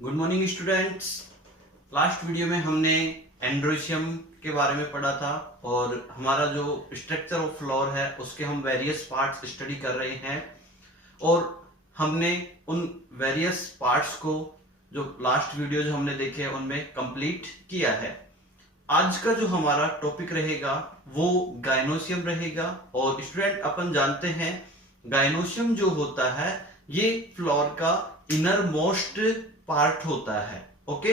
Good morning students. Last video में हमने androecium के बारे में पढ़ा था और हमारा जो स्ट्रक्चर ऑफ फ्लोर है उसके हम वेरियस पार्ट्स स्टडी कर रहे हैं और हमने उन वेरियस पार्ट्स को जो लास्ट वीडियो जो हमने देखे उनमें कंप्लीट किया है। आज का जो हमारा टॉपिक रहेगा वो गाइनोसियम रहेगा और स्टूडेंट अपन जानते हैं गाइनोसियम जो होता है ये फ्लोर का इनर मोस्ट पार्ट होता है। ओके,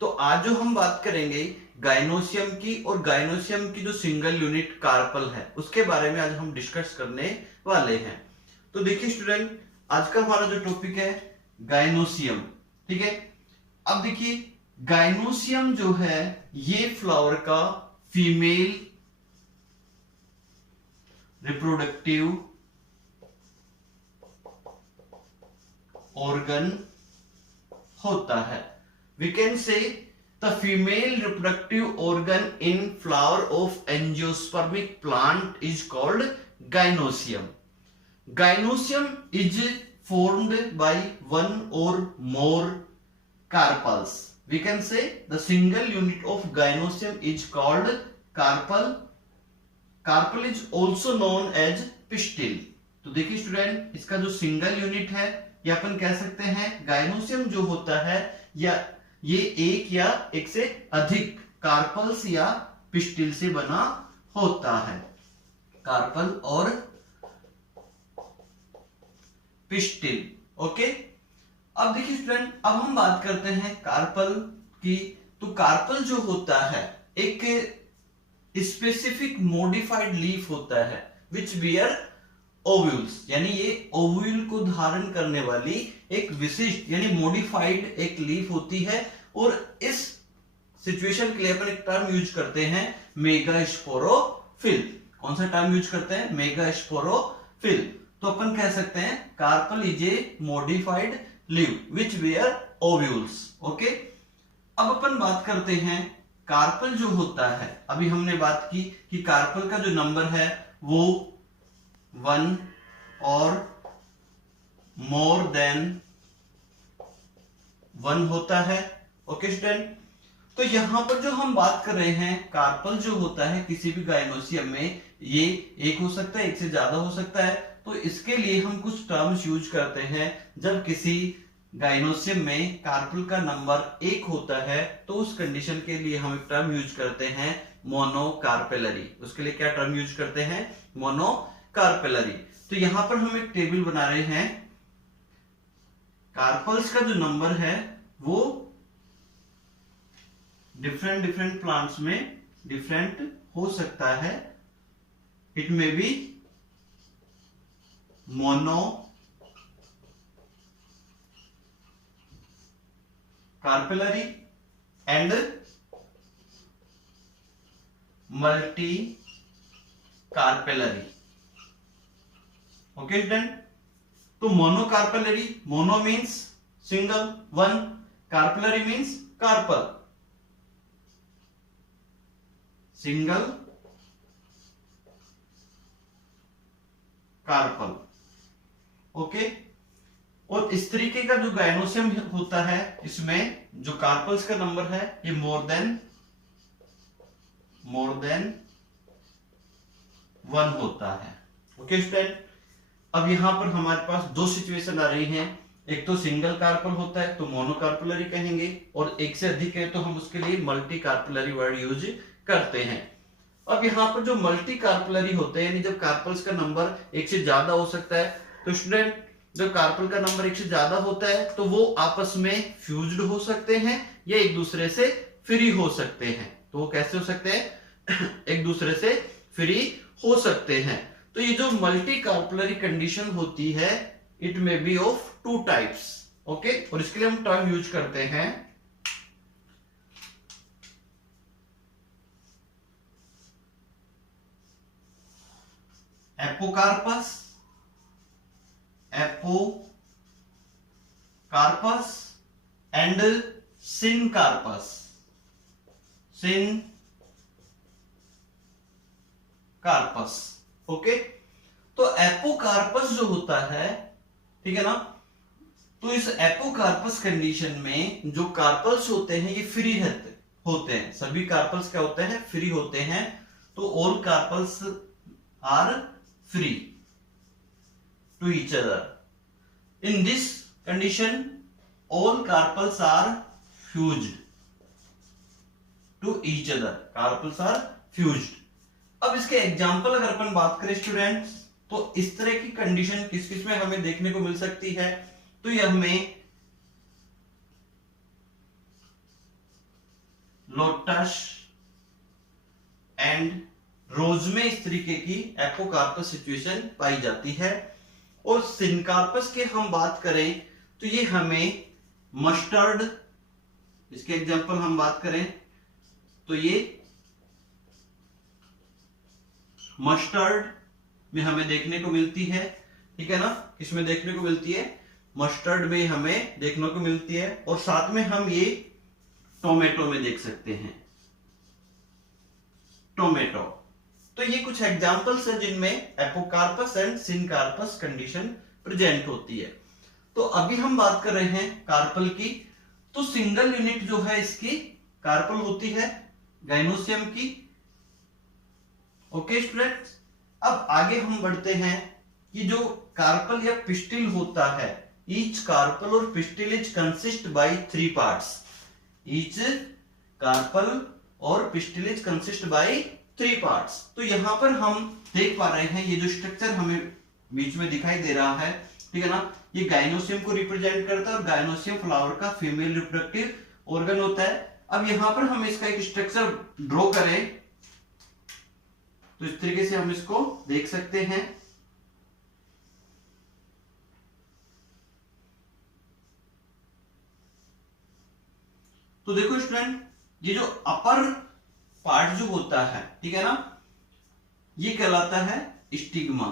तो आज जो हम बात करेंगे गाइनोसियम की और गाइनोसियम की जो सिंगल यूनिट कार्पल है उसके बारे में आज हम डिस्कस करने वाले हैं। तो देखिए स्टूडेंट, आज का हमारा जो टॉपिक है गाइनोसियम, ठीक है। अब देखिए गाइनोसियम जो है ये फ्लावर का फीमेल रिप्रोडक्टिव ऑर्गन होता है। We can say the female reproductive organ in flower of angiospermic plant is called gynoecium. Gynoecium is formed by one or more carpels. We can say the single unit of gynoecium is called carpel. Carpel is also known as pistil. तो देखिए student, इसका जो single unit है ये अपन कह सकते हैं gynoecium जो होता है या ये एक या एक से अधिक कार्पल्स या पिस्टिल से बना होता है। कार्पल और पिस्टिल। ओके, अब देखिए स्टूडेंट, अब हम बात करते हैं कार्पल की। तो कार्पल जो होता है एक स्पेसिफिक मॉडिफाइड लीफ होता है विच बियर ओव्यूल्स, यानी ये ओव्यूल को धारण करने वाली एक विशिष्ट यानी मॉडिफाइड एक लीफ होती है। और इस सिचुएशन के लिए अपन एक टर्म यूज करते हैं मेगास्पोरोफिल। कौन सा टर्म यूज करते हैं? मेगास्पोरोफिल। तो अपन कह सकते हैं carpel is a modified leaf which bear ovules. Okay, अब अपन बात करते हैं कार्पल जो होता है, अभी हमने बात की कि कार्पल का जो नंबर है वो 1 और मोर देन 1 होता है। ओके स्टूडेंट, तो यहां पर जो हम बात कर रहे हैं कार्पल जो होता है किसी भी गाइनोसियम में ये एक हो सकता है, एक से ज्यादा हो सकता है। तो इसके लिए हम कुछ टर्म्स यूज करते हैं। जब किसी गाइनोसियम में कार्पल का नंबर 1 होता है तो उस कंडीशन के लिए हम एक टर्म यूज करते हैं मोनोकार्पेलरी। उसके लिए क्या टर्म यूज करते हैं? मोनोकार्पेलरी। तो यहां पर हम एक टेबल बना रहे हैं। कार्पल्स का जो नंबर है वो डिफरेंट प्लांट्स में डिफरेंट हो सकता है। It may be mono carpellary and multi carpellary. Okay student, तो mono carpellary, mono means single 1, carpellary means carpel single carpel. Okay, और इस तरीके का जो गाइनोसियम होता है इसमें जो कार्पल्स का नंबर है ये मोर देन 1 होता है। ओके स्टूडेंट, अब यहां पर हमारे पास दो सिचुएशन आ रही हैं। एक तो सिंगल कार्पल होता है तो मोनोकार्पेलरी कहेंगे, और एक से अधिक है तो हम उसके लिए मल्टी कार्पेलरी वर्ड यूज करते हैं। अब यहाँ पर जो मल्टी कार्पेलरी होते हैं यानी जब कार्पल्स का नंबर एक से ज्यादा हो सकता है, तो स्टूडेंट जब कार्पल का नंबर एक से ज्यादा होता है तो वो आपस में फ्यूज्ड हो सकते हैं या एक दूसरे से फ्री हो सकते हैं। तो वो कैसे हो सकते हैं? एक दूसरे से फ्री हो सकते हैं। तो ये जो मल्टी कार्पेलरी कंडीशन होती है it may B of 2 types. Okay, और इसके लिए हम टर्म यूज करते हैं एपोकार्पस एंड सिनकार्पस। ओके, तो एपोकार्पस जो होता है, ठीक है ना, तो इस एपोकार्पस कंडीशन में जो कार्पल्स होते हैं ये फ्री होते हैं, सभी कार्पल्स क्या होते हैं, फ्री होते हैं। तो all carpels are free to each other. In this condition all carpels are fused to each other, carpels are fused. अब इसके एग्जाम्पल अगर अपन बात करें स्टूडेंट्स, तो इस तरह की कंडीशन किस किस में हमें देखने को मिल सकती है, तो ये हमें लोटस एंड रोज में इस तरीके की एपोकार्पस सिचुएशन पाई जाती है। और सिनकार्पस के हम बात करें तो ये हमें मस्टर्ड, इसके एग्जांपल हम बात करें तो ये मस्टर्ड में हमें देखने को मिलती है, ठीक है ना, किसमें देखने को मिलती है, मस्टर्ड में हमें देखने को मिलती है। और साथ में हम ये टोमेटो में देख सकते हैं, टोमेटो। तो ये कुछ एग्जांपल्स हैं जिनमें apocarpous and syncarpous condition present होती है। तो अभी हम बात कर रहे हैं कार्पल की। तो सिंगल यूनिट जो है इसकी कार्पल होती है गाइनोसियम की। ओके स्टूडेंट्स, अब आगे हम बढ़ते हैं कि जो कार्पल या पिस्टिल होता है, ईच कार्पल और pistil is consist by 3 parts. Each carpel और pistil is consist by 3 parts. तो यहां पर हम देख पा रहे हैं ये जो स्ट्रक्चर हमें बीच में दिखाई दे रहा है, ठीक है ना, ये गाइनोसियम को रिप्रेजेंट करता है और गाइनोसियम फ्लावर का फीमेल रिप्रोडक्टिव ऑर्गन होता है। अब यहां पर हम इसका एक स्ट्रक्चर ड्रॉ करें तो इस तरीके से हम इसको देख सकते हैं। तो देखो स्टूडेंट, ये जो अपर पार्ट जो होता है, ठीक है ना, ये कहलाता है स्टिग्मा।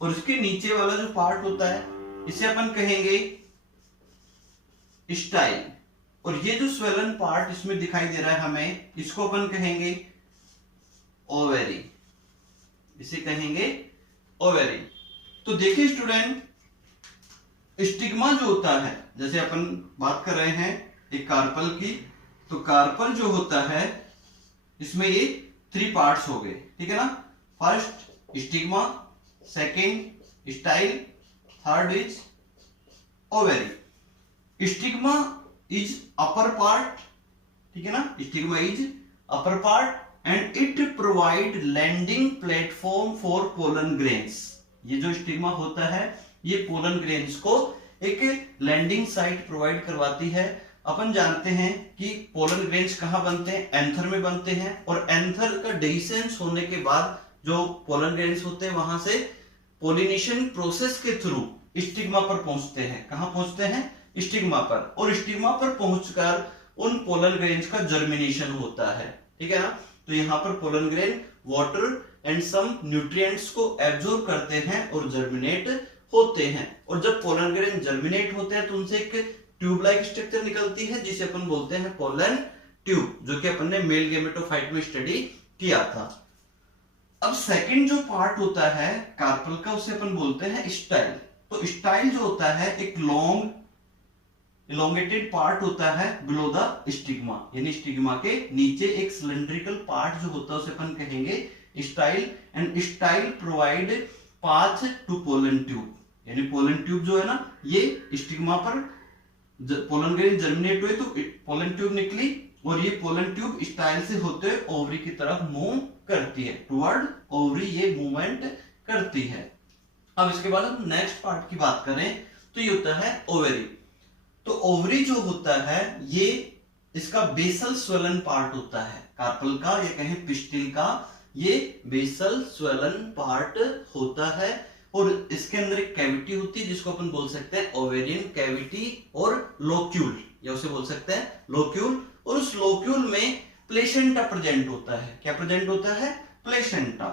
और इसके नीचे वाला जो पार्ट होता है इसे अपन कहेंगे स्टाइल। और ये जो स्वेलन पार्ट इसमें दिखाई दे रहा है हमें, इसको अपन कहेंगे ओवेरी, इसे कहेंगे ओवेरी। तो देखिए स्टूडेंट, स्टिग्मा जो होता है, जैसे अपन बात कर रहे हैं एक कार्पल की, तो कार्पल जो होता है इसमें ये 3 पार्ट्स हो गए, ठीक है ना। First stigma, second style, third is ovary. Stigma is upper part, ठीक है ना, stigma is upper part and it provide landing platform for pollen grains. ये जो स्टिग्मा होता है ये पोलन ग्रेन्स को एक लैंडिंग साइट प्रोवाइड करवाती है। अपन जानते हैं कि पोलन ग्रेन्स कहां बनते हैं, एंथर में बनते हैं। और एंथर का डेhiscence होने के बाद जो पोलन ग्रेन्स होते हैं वहां से पोलिनेशन प्रोसेस के थ्रू स्टिग्मा पर पहुंचते हैं। कहां पहुंचते हैं, स्टिग्मा पर। और स्टिग्मा पर पहुंचकर उन पोलन ग्रेन्स का जर्मिनेशन होता है, ठीक है ना। तो यहाँ पर pollen grain water and some nutrients को एब्जॉर्ब करते हैं और जर्मिनेट होते हैं। और जब पोलन ग्रेन जर्मिनेट होते हैं तो उनसे एक ट्यूब लाइक स्ट्रक्चर निकलती है जिसे अपन बोलते हैं पोलन ट्यूब, जो कि अपन ने मेल गेमेटोफाइट में स्टडी किया था। अब सेकंड जो पार्ट होता है कार्पल का उसे अपन बोलते हैं स्टाइल। तो स्टाइल जो होता है एक लॉन्ग इलोंगेटेड पार्ट होता है बिलो द स्टिग्मा, यानी स्टिग्मा के नीचे एक सिलेंड्रिकल पार्ट जो होता है उसे अपन कहेंगे style. And style provide path to pollen tube, यानी पोलन ट्यूब जो है ना, ये स्टिग्मा पर पोलन ग्रेन जर्मिनेट हुए तो पोलन ट्यूब निकली और ये पोलन ट्यूब स्टाइल से होते हुए ओवरी की तरफ मूव करती है, टुवर्ड ओवरी ये मूवमेंट करती है। अब इसके बाद हम नेक्स्ट पार्ट की बात करें तो ये होता है ओवरी। तो ओवरी जो होता है ये इसका बेसल स्वेलन पार्ट होता है कार्पल का, या कहें पिस्टिल का, ये बेसल स्वेलन पार्ट होता है। और इसके अंदर एक कैविटी होती है जिसको अपन बोल सकते हैं ओवेरियन कैविटी और लोक्यूल, या उसे बोल सकते हैं लोक्यूल। और उस लोक्यूल में प्लेसेंटा प्रेजेंट होता है। क्या प्रेजेंट होता है, प्लेसेंटा।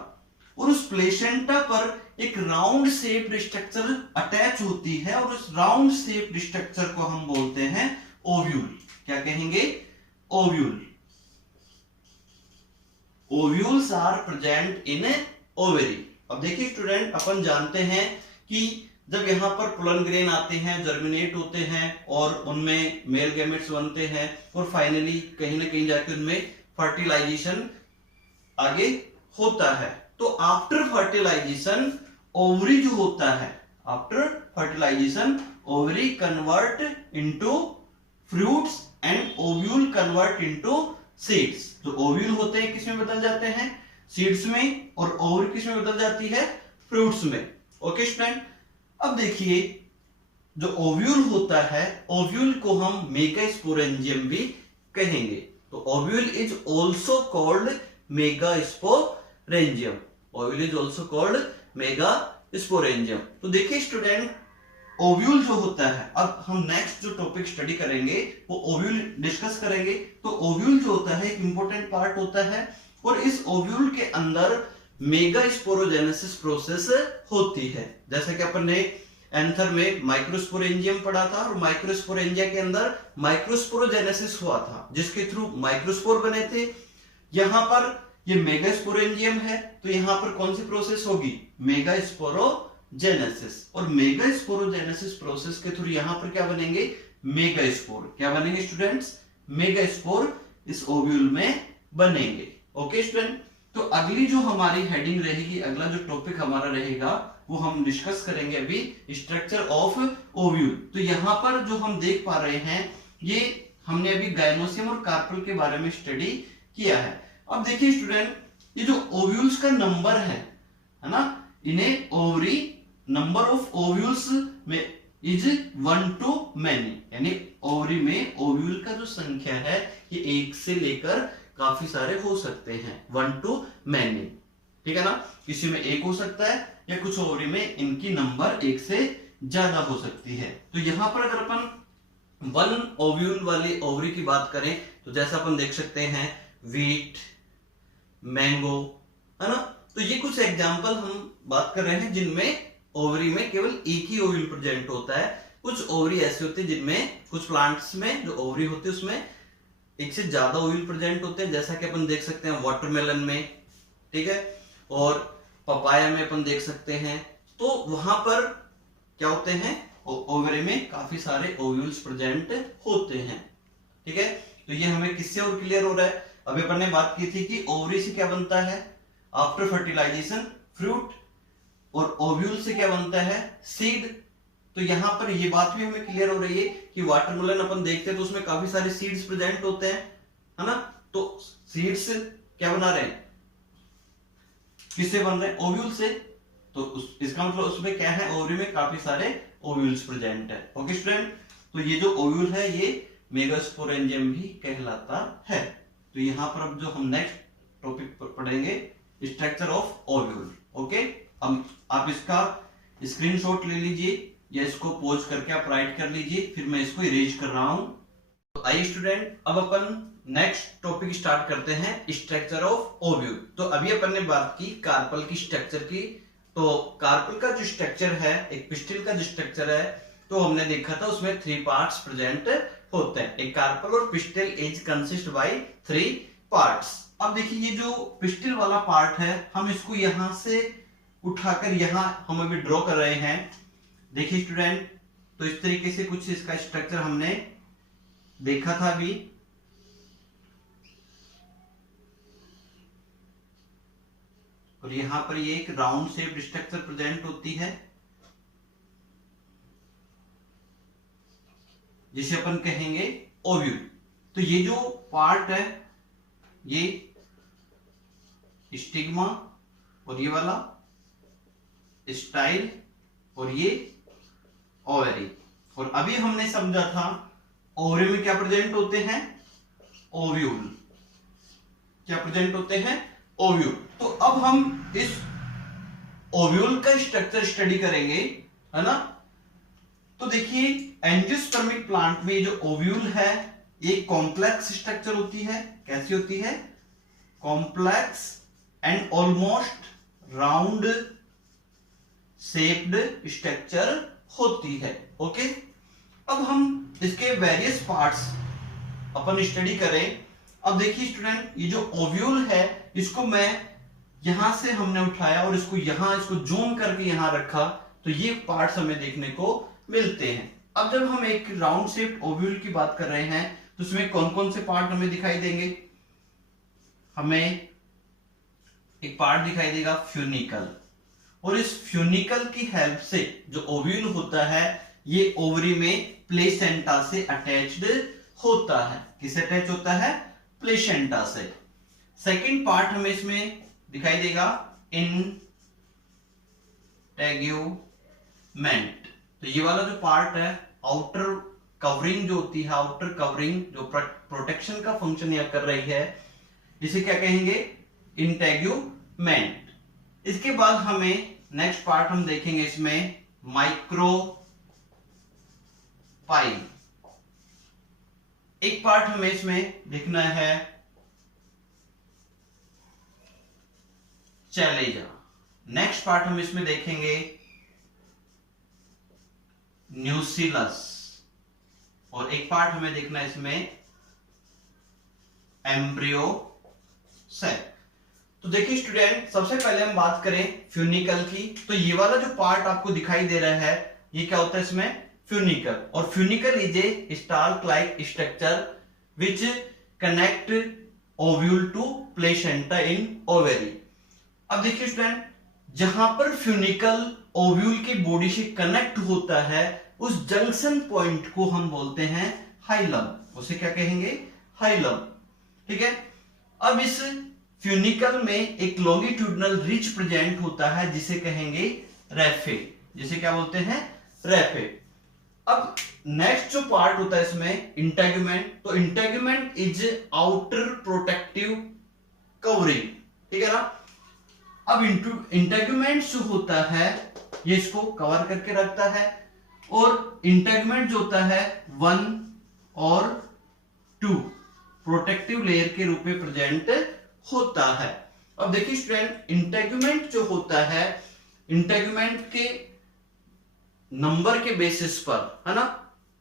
और उस प्लेसेंटा पर एक राउंड शेप्ड स्ट्रक्चर अटैच होती है और उस राउंड शेप्ड स्ट्रक्चर को हम बोलते हैं ओव्यूल। क्या कहेंगे, ovule. Ovules are present in ovary. अब देखिए स्टूडेंट, अपन जानते हैं कि जब यहाँ पर पोलन ग्रेन आते हैं, जर्मिनेट होते हैं और उनमें मेल गैमेट्स बनते हैं और फाइनली कहीं ना कहीं जाके उनमें फर्टिलाइजेशन आगे होता है। तो आफ्टर फर्टिलाइजेशन ओवरी जो होता है, after fertilisation ovary convert into fruits and ovule convert into seeds. जो ओव्यूल होते हैं किसमें बदल जाते हैं, सीड्स में, और ओवरी किसमें बदल जाती है, फ्रूट्स में। ओके स्टूडेंट, अब देखिए जो ओव्यूल होता है, ओव्यूल को हम मेगास्पोरेंजियम भी कहेंगे। तो ovule is also called megasporangium, ovule is also called megasporangium. तो देखिए स्टूडेंट, ओव्यूल जो होता है, अब हम नेक्स्ट जो टॉपिक स्टडी करेंगे वो ओव्यूल डिस्कस करेंगे। तो ओव्यूल जो होता है एक इंपॉर्टेंट पार्ट होता है और इस ओव्यूल के अंदर मेगास्पोरोजेनेसिस प्रोसेस होती है। जैसा कि अपन ने एंथर में माइक्रोस्पोरेंजियम पढ़ा था और माइक्रोस्पोरेंजिया के अंदर माइक्रोस्पोरोजेनेसिस हुआ था जिसके थ्रू माइक्रोस्पोर बने थे। यहां पर ये मेगास्पोरेंजियम है तो यहां पर कौन सी प्रोसेस होगी, मेगास्पोरोजेनेसिस। और मेगास्पोरोजेनेसिस प्रोसेस के थ्रू यहां पर क्या बनेंगे, मेगास्पोर। क्या बनेंगे स्टूडेंट्स, मेगास्पोर इस ओव्यूल में बनेंगे। ओके स्टूडेंट, तो अगली जो हमारी हेडिंग रहेगी, अगला जो टॉपिक हमारा रहेगा वो हम डिस्कस करेंगे अभी स्ट्रक्चर ऑफ ओव्यूल। तो यहां पर जो हम देख पा रहे हैं ये हमने अभी गायनोसियम और कार्पल के बारे में स्टडी किया है। अब देखिए स्टूडेंट, ये जो ओव्यूल्स का नंबर है ना, इन्हें ओवरी नंबर ऑफ ओव्यूल्स में इज 1 to many, यानी ओवरी में ओव्यूल का जो संख्या है ये एक से लेकर काफी सारे हो सकते हैं, 1 to many, ठीक है ना। किसी में एक हो सकता है या कुछ ओवरी में इनकी नंबर एक से ज्यादा हो सकती है। तो यहां पर अगर अपन 1 ओव्यूल वाली ओवरी की बात करें तो जैसा अपन देख सकते हैं व्हीट, मैंगो, है ना। तो ये कुछ एग्जांपल हम बात कर रहे हैं जिनमें ओवरी में केवल एक ही ओव्यूल प्रेजेंट होता है। कुछ ओवरी ऐसे होते हैं जिनमें, कुछ प्लांट्स में जो ओवरी होती है उसमें एक से ज्यादा ओव्यूल प्रेजेंट होते हैं, जैसा कि अपन देख सकते हैं वाटरमेलन में, ठीक है, और पपाया में अपन देख सकते हैं। तो वहां पर क्या होते हैं, ओवरी में काफी सारे ओव्यूल्स प्रेजेंट होते हैं, ठीक है। तो ये हमें किससे और क्लियर हो रहा है, अभी अपन ने बात की थी कि ओवरी से क्या बनता है, आफ्टर फर्टिलाइजेशन फ्रूट, और ओव्यूल से क्या बनता है, सीड। तो यहां पर ये बात भी हमें क्लियर हो रही है कि वाटरमेलन अपन देखते हैं तो उसमें काफी सारे सीड्स प्रेजेंट होते हैं, है ना। तो सीड्स क्या बना रहे हैं, किससे बन रहे हैं, ओव्यूल से। तो इसका मतलब उसमें क्या है, ओवरी में काफी सारे ओव्यूल्स प्रेजेंट है। ओके स्टूडेंट, तो ये जो ओव्यूल है ये मेगास्पोरेंजियम भी कहलाता है। तो यहां पर अब जो हम नेक्स्ट टॉपिक पढ़ेंगे स्ट्रक्चर ऑफ ओव्यूल। ओके, अब आप इसका स्क्रीनशॉट ले लीजिए या इसको पॉज करके आप राइट कर लीजिए, फिर मैं इसको इरेज कर रहा हूं। तो आइए स्टूडेंट, अब अपन नेक्स्ट टॉपिक स्टार्ट करते हैं स्ट्रक्चर ऑफ ओव्यूल। तो अभी अपन ने बात की कार्पल की स्ट्रक्चर की। तो कार्पल का जो स्ट्रक्चर है, एक पिस्टिल का जो स्ट्रक्चर है, तो हमने देखा था उसमें 3 पार्ट्स प्रेजेंट होते हैं। एक कार्पल और pistil is consist by 3 parts. अब देखिए ये जो पिस्टिल वाला पार्ट है, हम इसको यहां से उठाकर यहां हम अभी ड्रॉ कर रहे हैं। देखिए स्टूडेंट, तो इस तरीके से कुछ इसका स्ट्रक्चर हमने देखा था अभी। और यहां पर ये एक राउंड शेप्ड स्ट्रक्चर प्रेजेंट होती है जिसे अपन कहेंगे ओव्यूल। तो ये जो पार्ट है ये स्टिग्मा और ये वाला स्टाइल और ये ओवरी। और अभी हमने समझा था ओवरी में क्या प्रेजेंट होते हैं, ओव्यूल। क्या प्रेजेंट होते हैं, ओव्यूल। तो अब हम इस ओव्यूल का स्ट्रक्चर स्टडी करेंगे, है ना। तो देखिए एंजियोस्पर्मिक प्लांट में जो ओव्यूल है एक कॉम्प्लेक्स स्ट्रक्चर होती है। कैसी होती है, complex and almost round shaped structure होती है। ओके, अब हम इसके वेरियस पार्ट्स अपन स्टडी करें। अब देखिए स्टूडेंट, ये जो ओव्यूल है इसको मैं यहां से हमने उठाया और इसको यहां, इसको जूम करके यहां रखा, तो ये पार्ट्स हमें देखने को मिलते हैं। अब जब हम एक राउंड शेप्ड ओव्यूल की बात कर रहे हैं तो उसमें कौन कौन से पार्ट हमें दिखाई देंगे? हमें एक पार्ट दिखाई देगा फ्यूनिकल, और इस फ्यूनिकल की हेल्प से जो ओव्यूल होता है ये ओवरी में प्लेसेंटा से अटैच्ड होता है। किससे अटैच होता है? प्लेसेंटा से। सेकंड पार्ट हमें इसमें दिखाई देगा इंटेग्यूमेंट। तो ये वाला जो पार्ट है, आउटर कवरिंग जो होती है, आउटर कवरिंग जो प्रोटेक्शन का फंक्शन यह कर रही है, इसे क्या कहेंगे? इंटेग्यूमेंट। इसके बाद हमें नेक्स्ट पार्ट हम देखेंगे इसमें माइक्रोपाइल। एक पार्ट हमें इसमें देखना है चैलेजा। नेक्स्ट पार्ट हम इसमें देखेंगे न्यूसिलस, और एक पार्ट हमें देखना है इसमें एम्ब्रियो सेक। तो देखिए स्टूडेंट, सबसे पहले हम बात करें फ्यूनिकल की, तो ये वाला जो पार्ट आपको दिखाई दे रहा है ये क्या होता है? इसमें फ्यूनिकल। और funicle is a stalk like structure which connect ovule to placenta in ovary. अब देखिए स्टूडेंट, जहां पर फ्यूनिकल ओव्यूल की बॉडी से कनेक्ट होता है उस जंक्शन पॉइंट को हम बोलते हैं हाइलम। उसे क्या कहेंगे? हाइलम। ठीक है। अब इस फ्यूनिकल में एक लॉन्गिट्यूडनल रिच प्रेजेंट होता है जिसे कहेंगे रैफे। जिसे क्या बोलते हैं? रैफे। अब नेक्स्ट जो पार्ट होता है इसमें इंटेग्यूमेंट। तो integument is outer protective covering. ठीक है ना। अब इंटेग्यूमेंट जो होता है ये इसको कवर करके रखता है, और इंटेग्यूमेंट जो होता है 1 और 2 प्रोटेक्टिव लेयर के रूप में प्रेजेंट होता है। अब देखिए स्टूडेंट, इंटेग्यूमेंट जो होता है, इंटेग्यूमेंट के नंबर के बेसिस पर, है ना,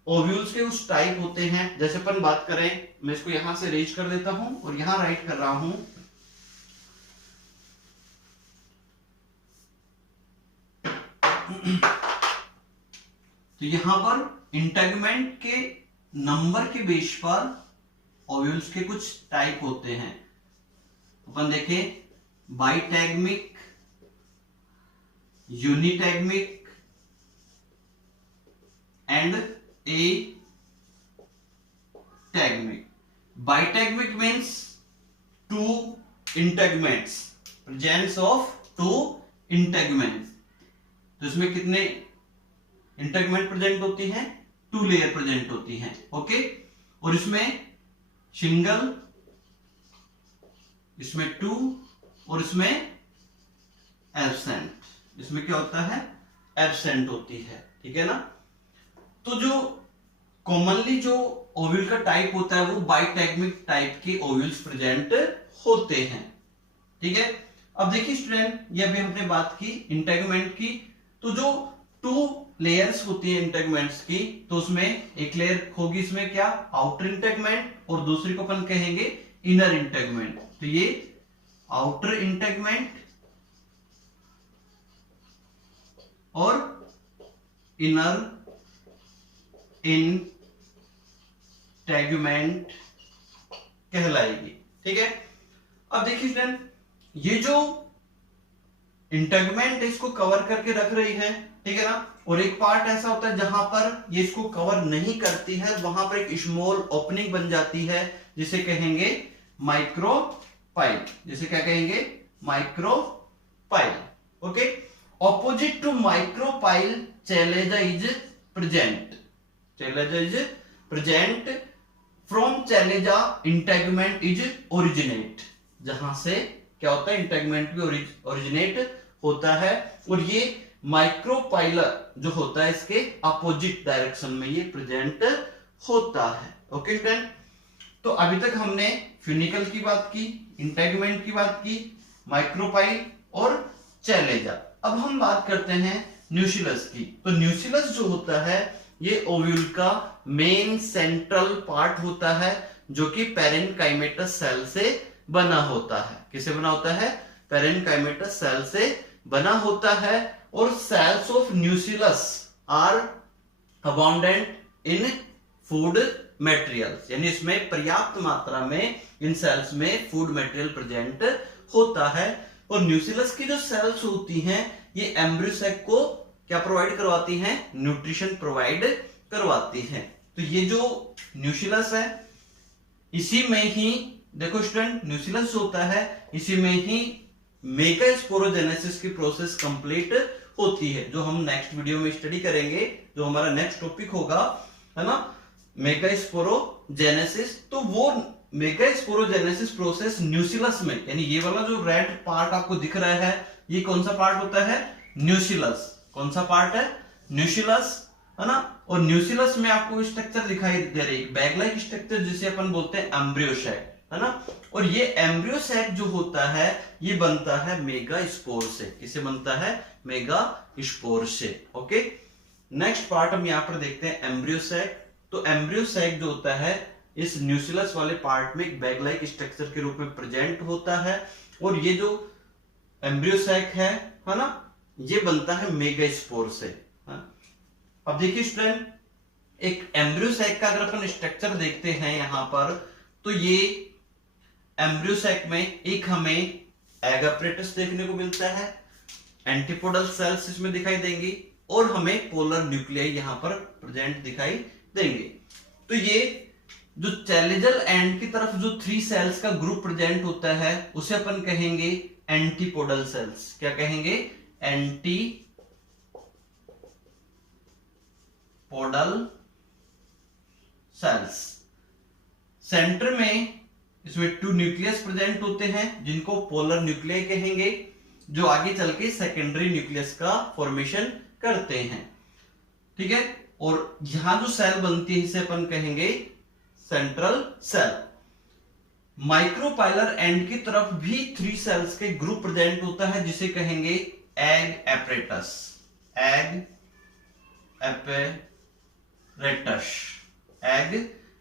ओव्यूल्स के उस टाइप होते हैं। जैसे अपन बात करें, मैं इसको यहां से रेज कर देता हूं और यहां राइट कर रहा हूं। तो यहां पर इंटेग्यूमेंट के नंबर के बेस पर ओव्यूल्स के कुछ टाइप होते हैं। अपन देखें, bitegmic, unitegmic and ategmic. Bitegmic means 2 integuments, presence of 2 integuments. तो इसमें कितने इंटेग्यूमेंट प्रेजेंट होती हैं? 2 लेयर प्रेजेंट होती हैं। ओके। और इसमें सिंगल, इसमें 2 और इसमें एब्सेंट। इसमें क्या होता है? एब्सेंट होती है। ठीक है ना। तो जो कॉमनली जो ओव्यूल का टाइप होता है वो बाइटैगमिक टाइप के ओव्यूल्स प्रेजेंट होते हैं। ठीक है। अब देखिए स्टूडेंट, ये अभी हमने बात की इंटेग्यूमेंट की। तो जो 2 लेयर्स होती है इंटेग्यूमेंट्स की, तो उसमें एक लेयर होगी इसमें क्या? आउटर इंटेग्यूमेंट, और दूसरी को अपन कहेंगे इनर इंटेग्यूमेंट। तो ये आउटर इंटेग्यूमेंट और इनर इंटेग्यूमेंट कहलाएगी। ठीक है। अब देखिए स्टूडेंट, ये जो इंटेग्यूमेंट इसको कवर करके रख रही है, ठीक है ना, और एक पार्ट ऐसा होता है जहां पर ये इसको कवर नहीं करती है, वहां पर एक स्मॉल ओपनिंग बन जाती है जिसे कहेंगे माइक्रोपाइल। जिसे क्या कहेंगे? Micropyle. Okay. Opposite to micropyle chalaza is present. Chalaza is present from chalaza integument is originate. जहां से क्या होता है? इंटेग्यूमेंट भी ओरिजिनेट होता है, और ये माइक्रोपाइलर जो होता है इसके अपोजिट डायरेक्शन में ये प्रेजेंट होता है। Okay student. तो अभी तक हमने फ्यूनिकल की बात की, इंटेग्यूमेंट की बात की, माइक्रोपाइल और चैलेजा। अब हम बात करते हैं न्यूसिलस की। तो न्यूसिलस जो होता है ये ओव्यूल का मेन सेंट्रल पार्ट होता है, जो कि पैरेन्काइमेटस सेल से बना होता है। किससे बना होता है? पैरेन्काइमेटस सेल से बना होता है। और cells of nucellus are abundant in food materials, यानी इसमें पर्याप्त मात्रा में इन सेल्स में फूड मटेरियल प्रेजेंट होता है। और न्यूसिलस की जो सेल्स होती हैं ये एम्ब्रियो सैक को क्या प्रोवाइड करवाती हैं, न्यूट्रिशन प्रोवाइड करवाती हैं। तो ये जो न्यूसिलस है इसी में ही देखो स्टूडेंट, न्यूसिलस होता है इसी में ही मेगास्पोरोजेनेसिस की प्रोसेस कंप्लीट होती है, जो हम नेक्स्ट वीडियो में स्टडी करेंगे, जो हमारा नेक्स्ट टॉपिक होगा, है ना, मेगास्पोरोजेनेसिस। तो वो मेगास्पोरोजेनेसिस प्रोसेस न्यूसिलस में, यानी ये वाला जो रेड पार्ट आपको दिख रहा है ये कौन सा पार्ट होता है, न्यूसिलस। कौन सा पार्ट है, न्यूसिलस, है ना। और न्यूसिलस में आपको स्ट्रक्चर दिखाई दे रही है, बैग लाइक स्ट्रक्चर, जिसे अपन बोलते हैं एम्ब्रियो सैक, है ना। और ये एम्ब्रियो सैक जो होता है ये बनता है मेगास्पोर से। किसे बनता है, मेगास्पोर से। ओके, नेक्स्ट पार्ट हम यहां पर देखते हैं एम्ब्रियो सैक। तो एम्ब्रियो सैक जो होता है इस न्यूसिलस वाले पार्ट में एक बैग लाइक स्ट्रक्चर के रूप में प्रेजेंट होता है। और ये जो एम्ब्रियो सैक है ना, ये बनता है मेगास्पोर से। अब देखिए स्टूडेंट, एक एम्ब्रियो सैक का अगर अपन स्ट्रक्चर देखते हैं यहां पर, तो ये एम्ब्रियो सैक में एक हमें एग अपरेटस देखने को मिलता है, एंटीपोडल सेल्स इसमें दिखाई देंगी और हमें पोलर न्यूक्लियाई यहां पर प्रेजेंट दिखाई देंगे। तो ये जो चैलेजल एंड की तरफ जो 3 सेल्स का ग्रुप प्रेजेंट होता है उसे अपन कहेंगे एंटीपोडल सेल्स। क्या कहेंगे, एंटीपोडल सेल्स। सेंटर में इसमें 2 न्यूक्लियस प्रेजेंट होते हैं जिनको पोलर न्यूक्लियाई कहेंगे, जो आगे चल के सेकेंडरी न्यूक्लियस का फॉर्मेशन करते हैं। ठीक है, और यहां जो सेल बनती है इसे अपन कहेंगे सेंट्रल सेल। माइक्रोपाइलर एंड की तरफ भी 3 सेल्स के ग्रुप प्रेजेंट होता है जिसे कहेंगे egg apparatus. Egg apparatus, egg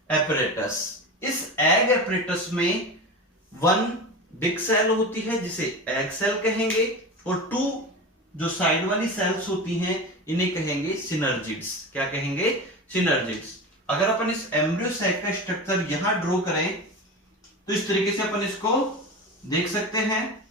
apparatus. इस एग एपरेटस में 1 बिग सेल होती है जिसे एग सेल कहेंगे, और 2 जो साइड वाली सेल्स होती हैं इन्हें कहेंगे सिनर्जिड्स। क्या कहेंगे, सिनर्जिड्स। अगर अपन इस एम्ब्रियो सैक का स्ट्रक्चर यहां ड्रॉ करें तो इस तरीके से अपन इसको देख सकते हैं।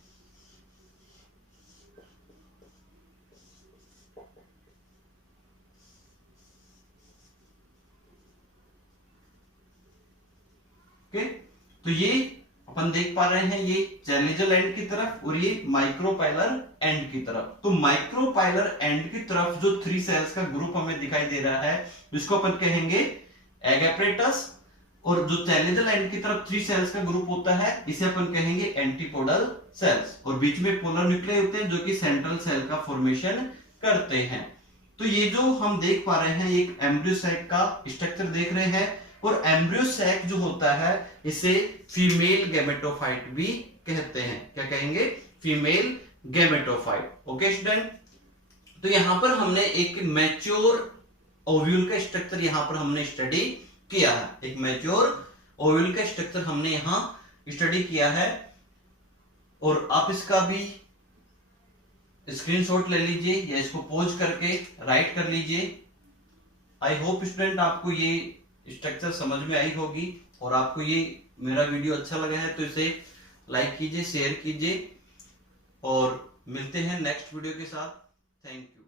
ओके, तो ये अपन देख पा रहे हैं ये चैलेंजल एंड की तरफ और ये माइक्रोपाइलर एंड की तरफ। तो माइक्रोपाइलर एंड की तरफ जो 3 सेल्स का ग्रुप हमें दिखाई दे रहा है इसको अपन कहेंगे एग एपरेटस, और जो चैलेंजल एंड की तरफ 3 सेल्स का ग्रुप होता है इसे अपन कहेंगे एंटीपोडल सेल्स, और बीच में पोलर न्यूक्लियाई होते हैं जो कि सेंट्रल सेल का फॉर्मेशन करते हैं। तो ये जो हम देख पा रहे हैं एक एम्ब्रियो सैक का स्ट्रक्चर देख रहे हैं, और एम्ब्रियो सैक जो होता है इसे फीमेल गैमेटोफाइट भी कहते हैं। क्या कहेंगे, फीमेल गैमेटोफाइट। ओके स्टूडेंट, तो यहां पर हमने एक मैच्योर ओव्यूल का स्ट्रक्चर यहां पर हमने स्टडी किया है। एक मैच्योर ओव्यूल का स्ट्रक्चर हमने यहां स्टडी किया है, और आप इसका भी स्क्रीनशॉट ले लीजिए या इसको पॉज करके राइट कर लीजिए। आई होप स्टूडेंट आपको ये स्ट्रक्चर समझ में आई होगी, और आपको ये मेरा वीडियो अच्छा लगा है तो इसे लाइक कीजिए, शेयर कीजिए, और मिलते हैं नेक्स्ट वीडियो के साथ। Thank you.